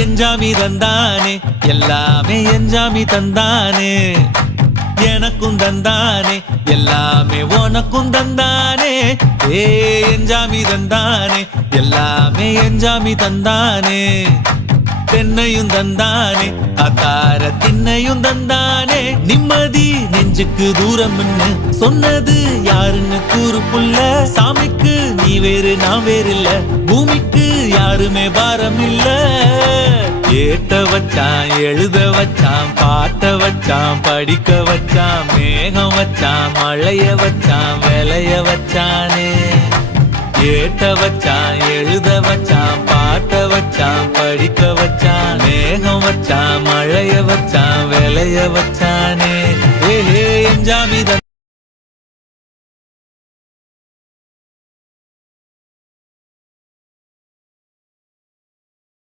எஞ்சாமி தந்தானே எல்லாமே எஞ்சாமி தந்தானே எனக்கும் தந்தானே எல்லாமே உனக்கும் தந்தானே ஏ எஞ்சாமி தந்தானே எல்லாமே எஞ்சாமி தந்தானே தென்னையும் தந்தானே அத்தார திண்ணையும் தந்தானே நிம்மதி நெஞ்சுக்கு தூரம் சொன்னது யாருன்னு கூறு புள்ள சாமிக்கு நீ வேறு நான் வேறு இல்ல பூமிக்கு யாருமே பாரம் இல்ல ஏத்த வச்சான் எழுத வச்சான் பாட்ட வச்சான் படிக்க வச்சான் மேகம் வச்சான் மழைய வச்சான் விளைய வச்சானே ஏத்த வச்சான் எழுத வச்சான் பாட்ட வச்சான் படிக்க வச்சான் மேகம் வச்சான் மழைய வச்சான் விளைய வச்சானே ஏ எஞ்சாமி